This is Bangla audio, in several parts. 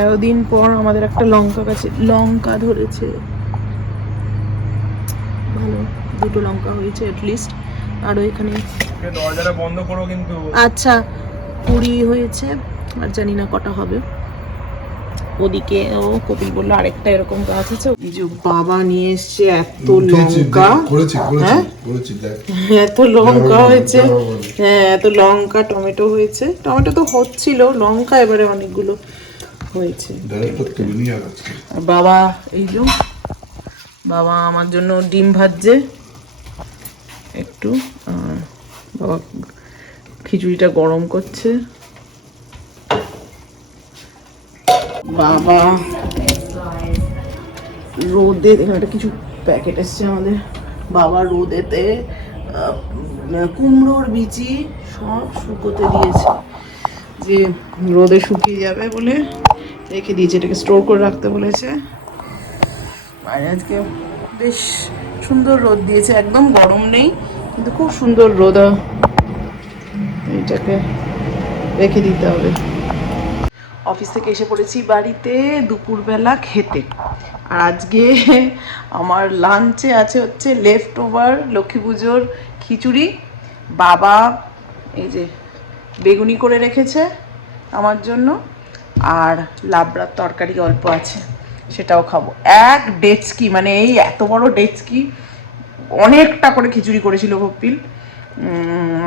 এতদিন পর আমাদের একটা লঙ্কা গাছে লঙ্কা ধরেছে। ভালো দুটো লঙ্কা হয়েছে অ্যাটলিস্ট আরও এখানে দরজাটা বন্ধ করো কিন্তু। আচ্ছা কুড়ি হয়েছে আর জানি না কটা হবে। ওদিকে ও কপিল বলল আরেকটা এরকম গাছ আছে। এই যে বাবা নিয়ে এসছে এত লঙ্কা। হ্যাঁ? এত লঙ্কা হয়েছে। হ্যাঁ এত লঙ্কা টমেটো হয়েছে। টমেটো তো হচ্ছিল লঙ্কা এবারে অনেকগুলো। হয়েছে। বাবা এই যে বাবা আমার জন্য ডিম ভাজছে। একটু আর বাবা খিচুড়িটা গরম করছে। বাবা রোদে এখানে একটা কিছু প্যাকেট এসছে আমাদের। বাবা রোদেতে কুমড়োর বিচি সব শুকোতে দিয়েছে। যে রোদে শুকিয়ে যাবে বলে রেখে দিয়েছে, এটাকে স্টোর করে রাখতে বলেছে। বাইরে আজকে বেশ সুন্দর রোদ দিয়েছে, একদম গরম নেই, কিন্তু খুব সুন্দর রোদ এটাকে রেখে দিতে হবে। অফিস থেকে এসে পড়েছি বাড়িতে দুপুরবেলা খেতে। আর আজকে আমার লাঞ্চে আছে হচ্ছে লেফট ওভার লক্ষ্মী পুজোর খিচুড়ি। বাবা, এই যে বেগুনি করে রেখেছে আমার জন্য, আর লাবড়ার তরকারি অল্প আছে, সেটাও খাব। এক ডেচকি মানে এই এত বড় ডেচকি, অনেকটা করে খিচুড়ি করেছিল কপিল।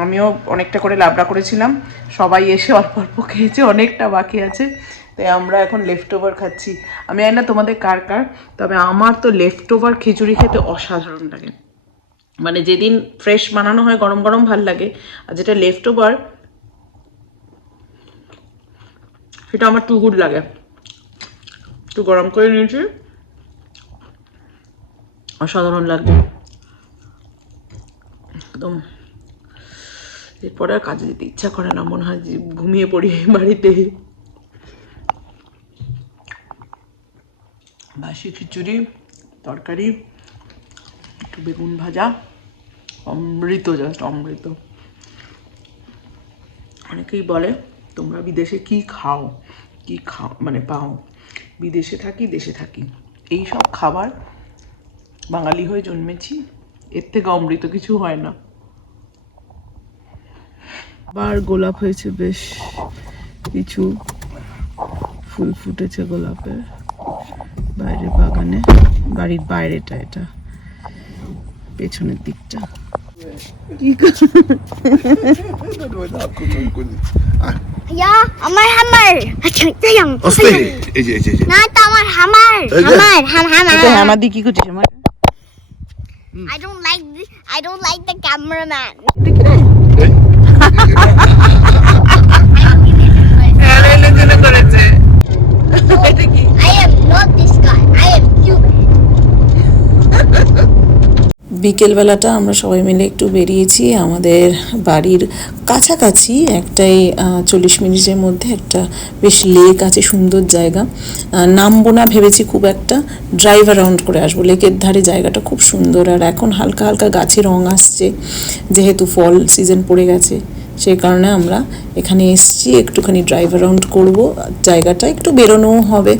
আমিও অনেকটা করে লাবড়া করেছিলাম। সবাই এসে অল্প অল্প খেয়েছে, অনেকটা বাকি আছে। তাই আমরা এখন লেফট ওভার খাচ্ছি। আমি জানি না তোমাদের কার কার, তবে আমার তো লেফট ওভার খিচুড়ি খেতে অসাধারণ লাগে। মানে যেদিন ফ্রেশ বানানো হয়, গরম গরম ভালো লাগে। আর যেটা লেফট ওভার সেটা আমার টু গুড লাগে। একটু গরম করে নিয়েছি। অসাধারণ লাগবে। একদম। এরপরে আর কাজে যেতে ইচ্ছা করে না, মনে হয় ঘুমিয়ে পড়ি বাড়িতে। বাসি খিচুড়ি, তরকারি, একটু বেগুন ভাজা, অমৃত জাস্ট অমৃত। অনেকেই বলে তোমরা বিদেশে কি খাও? কি খাও? মানে পাও? বিদেশে থাকি, দেশে থাকি। এই সব খাবার বাঙালি হয়ে জন্মেছি। এর থেকে অমৃত কিছু হয় না। আবার গোলাপ হয়েছে বেশ। কিছু ফুল ফুটেছে গোলাপের বাইরে বাগানে। বাড়ির বাইরেটা, এটা। পেছনের দিকটা। কি কর- Ja, আমার হামার আচ্ছা তাইয়াং আস্তে এই যে এই যে এই যে না তো আমার হামার এই যে। হামার হাম হামার এটা আমার দিকে কি করছিস আমার I don't like this, I don't like the cameraman. দেখি রে এই, এলে করেছে এটা কি I am not this বিকেলবেলাটা আমরা সবাই মিলে একটু বেরিয়েছি। আমাদের বাড়ির কাছাকাছি একটাই চল্লিশ মিনিটের মধ্যে একটা বেশ লেক আছে, সুন্দর জায়গা। নামবো না ভেবেছি খুব একটা। ড্রাইভ অ্যারাউন্ড করে আসব। লেকের ধারে জায়গাটা খুব সুন্দর। আর এখন হালকা হালকা গাছে রঙ আসছে। যেহেতু ফল সিজন পড়ে গেছে। সেই কারণে আমরা এখানে এসছি একটুখানি ড্রাইভ অ্যারাউন্ড করব। জায়গাটা একটু বেরোনোও হবে।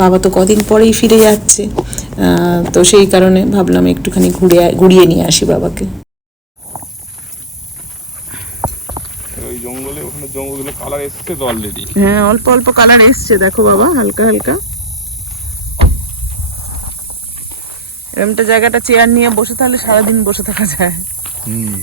বাবা তো কদিন পরেই ফিরে যাচ্ছে। তো সেই কারণে ভাবলাম একটুখানি ঘুরে ঘুরিয়ে নিয়ে আসি বাবাকে। ওই জঙ্গলে ওখানে জঙ্গলগুলো কালার এসছে তো অলরেডি হ্যাঁ অল্প অল্প কালার এসছে দেখো বাবা হালকা হালকা। এরমটা জায়গাটা চেয়ার নিয়ে বসে থাকলে সারাদিন বসে থাকা যায়। হুম।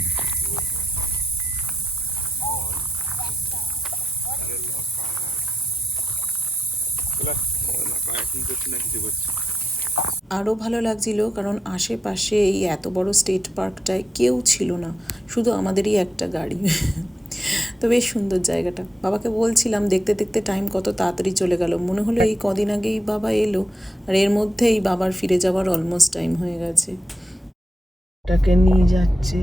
আরও ভালো লাগছিল কারণ আশেপাশে এই এত বড় স্টেট পার্কটায় কেউ ছিল না শুধু আমাদেরই একটা গাড়ি। তো বেশ সুন্দর জায়গাটা। বাবাকে বলছিলাম দেখতে দেখতে টাইম কত তাড়াতাড়ি চলে গেল। মনে হলো এই কদিন আগেই বাবা এলো আর এর মধ্যেই বাবার ফিরে যাওয়ার অলমোস্ট টাইম হয়ে গেছে। এটাকে নিয়ে যাচ্ছে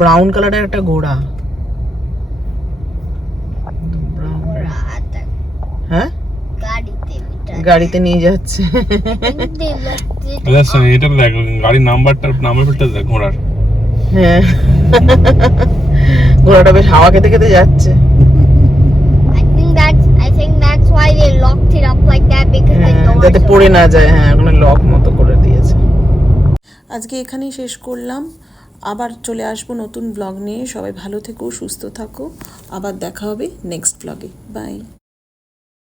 ব্রাউন কালারের একটা ঘোড়া। হ্যাঁ? গাড়িতে গাড়িতে নিয়ে যাচ্ছে। এটা দেখ গাড়ির নাম্বারটা নাম্বার প্লেটটা দেখ ঘোড়ার। হ্যাঁ। ঘোড়াটা বেশ হাওয়া খেতে খেতে যাচ্ছে। Think যাতে পড়ে না যায়। হ্যাঁ ওখানে লক মতো করে দিয়েছে। আজকে এখানেই শেষ করলাম। আবার চলে আসব নতুন ব্লগ নিয়ে। সবাই ভালো থেকো সুস্থ থাকো। আবার দেখা হবে নেক্সট ব্লগে বাই